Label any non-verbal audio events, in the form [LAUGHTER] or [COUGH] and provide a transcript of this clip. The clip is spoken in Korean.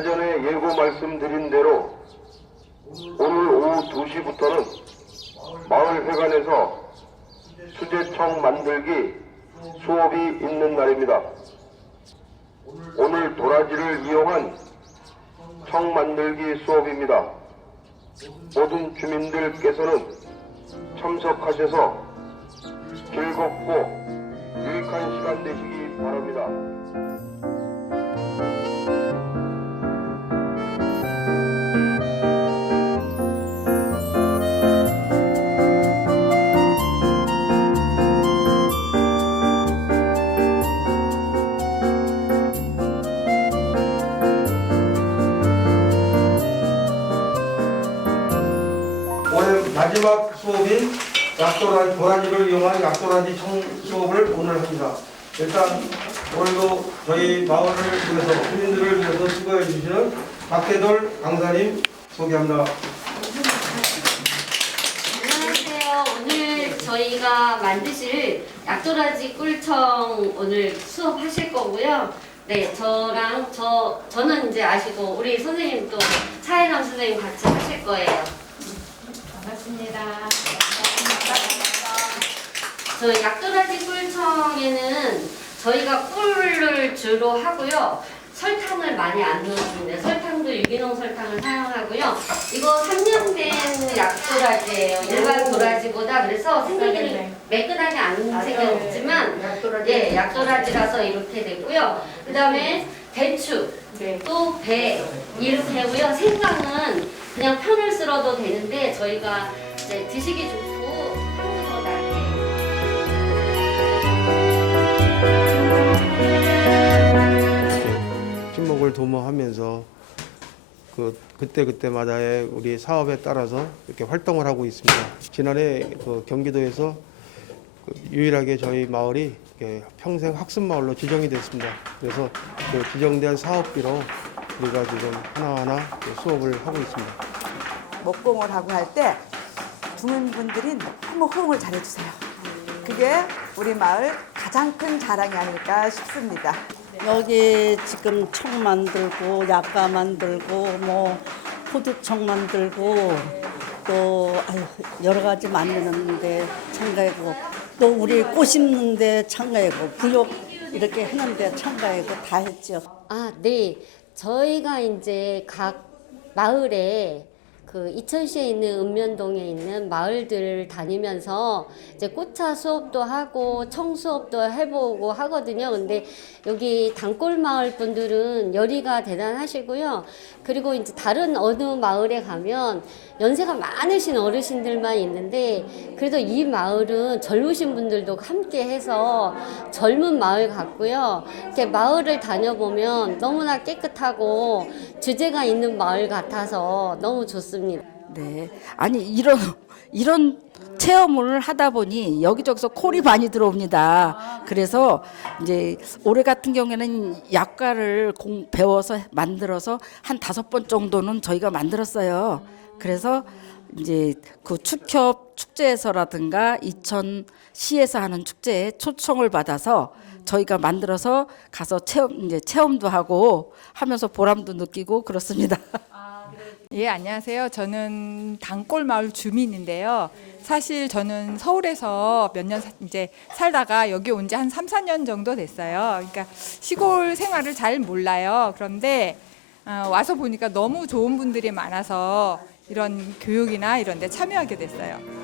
사전에 예고 말씀드린 대로 오늘 오후 2시부터는 마을회관에서 수제청 만들기 수업이 있는 날입니다. 오늘 도라지를 이용한 청 만들기 수업입니다. 모든 주민들께서는 참석하셔서 즐겁고 유익한 시간 되시기 바랍니다. 마지막 수업인 약도라지, 도라지를 이용한 약도라지 청 수업을 오늘 합니다. 일단 오늘도 저희 마을을 위해서 주민들을 위해서 수고해 주시는 박태돌 강사님 소개합니다. 안녕하세요. 오늘 저희가 만드실 약도라지 꿀청 오늘 수업하실 거고요. 네, 저랑 저 저는 이제 아시고 우리 선생님 또 차혜남 선생님 같이 하실 거예요. 반갑습니다. 저 약도라지 꿀청에는 저희가 꿀을 주로 하고요. 설탕을 많이 안 넣어줍니다. 설탕도 유기농 설탕을 사용하고요. 이거 3년 된 약도라지예요. 일반 도라지보다 그래서 생기는 매끈하게 안 생겼지만 예, 약도라지라서 이렇게 되고요. 그 다음에 대추, 또 배 이렇게 하고요. 생강은 그냥 편을 쓸어도 되는데 저희가 이제 드시기 좋고 향도 더 나게 친목을 도모하면서 그 그때 그때마다의 우리 사업에 따라서 이렇게 활동을 하고 있습니다. 지난해 그 경기도에서 그 유일하게 저희 마을이 평생 학습 마을로 지정이 됐습니다. 그래서 그 지정된 사업비로 우리가 지금 하나하나 그 수업을 하고 있습니다. 목공을 하고 할 때 주민분들이 너무 호응을 잘해주세요. 그게 우리 마을 가장 큰 자랑이 아닐까 싶습니다. 여기 지금 청 만들고 약과 만들고 뭐 호두청 만들고 또 아유, 여러 가지 만드는데 참가하고 또 우리 꽃 심는데 참가하고 부욕 이렇게 하는데 참가하고 다 했죠. 아, 네. 저희가 이제 각 마을에 그 이천시에 있는 읍면동에 있는 마을들을 다니면서 이제 꽃차 수업도 하고 청 수업도 해보고 하거든요. 근데 여기 단골 마을 분들은 열의가 대단하시고요. 그리고 이제 다른 어느 마을에 가면 연세가 많으신 어르신들만 있는데 그래도 이 마을은 젊으신 분들도 함께 해서 젊은 마을 같고요. 이렇게 마을을 다녀보면 너무나 깨끗하고 주제가 있는 마을 같아서 너무 좋 습니다. 네. 아니 이런 이런 체험을 하다 보니 여기저기서 콜이 많이 들어옵니다. 그래서 이제 올해 같은 경우에는 약과를 공, 배워서 만들어서 한 다섯 번 정도는 저희가 만들었어요. 그래서 이제 그 축협 축제에서라든가 이천 시에서 하는 축제에 초청을 받아서 저희가 만들어서 가서 체험 이제 체험도 하고 하면서 보람도 느끼고 그렇습니다. [LAUGHS] 예, 안녕하세요. 저는 단골 마을 주민인데요. 사실 저는 서울에서 몇 년 이제 살다가 여기 온 지 한 3, 4년 정도 됐어요. 그러니까 시골 생활을 잘 몰라요. 그런데 어, 와서 보니까 너무 좋은 분들이 많아서 이런 교육이나 이런 데 참여하게 됐어요.